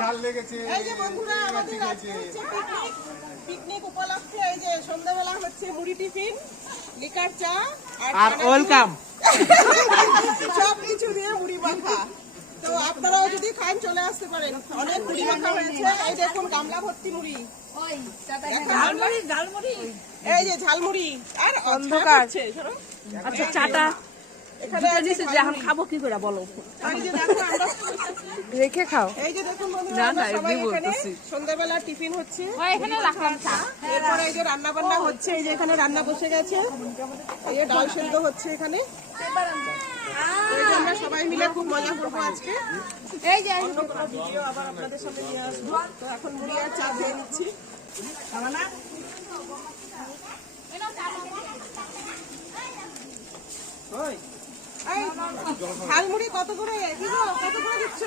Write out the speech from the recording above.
ঝাল লেগেছে। এই যে বন্ধুরা আমাদের আজকে হচ্ছে পিকনিক উপলক্ষে এই যে সন্ধ্যাবেলা হচ্ছে মুড়ি টিফিন, লিকার চা আর ওয়েলকাম। সব কিছু দিয়ে মুড়ি মাখা। তো আপনারাও যদি খান চলে আসতে পারেন, অনেক মুড়ি মাখা হয়েছে। এই দেখুন গামলা ভর্তি মুড়ি, এই যে ঝালমুড়ি আর অন্ধকার। আচ্ছা চাটা এখানে এখন খাবো কি করে বলো? এই যে দেখো আমরা রেখে খাও। এই যে দেখুন বন্ধুরা আমরা সবাই এখানে সন্ধ্যাবেলা টিফিন হচ্ছে, এখানে রাখলাম চা। এরপরে এই যে রান্না বান্না হচ্ছে, এই যে এখানে রান্না বসে গেছে, এই যে ডাল সেদ্ধ হচ্ছে এখানে। এই যে আমরা সবাই মিলে খুব মজা করবো আজকে। এই যে অন্য কোনো ভিডিও আবার আপনাদের সামনে নিয়ে আসবো। তো এখন মুড়ি আর চা খেয়ে নিচ্ছি। ওই, এই ঝালমুড়ি কত করে? কি গো, কত করে দিচ্ছ?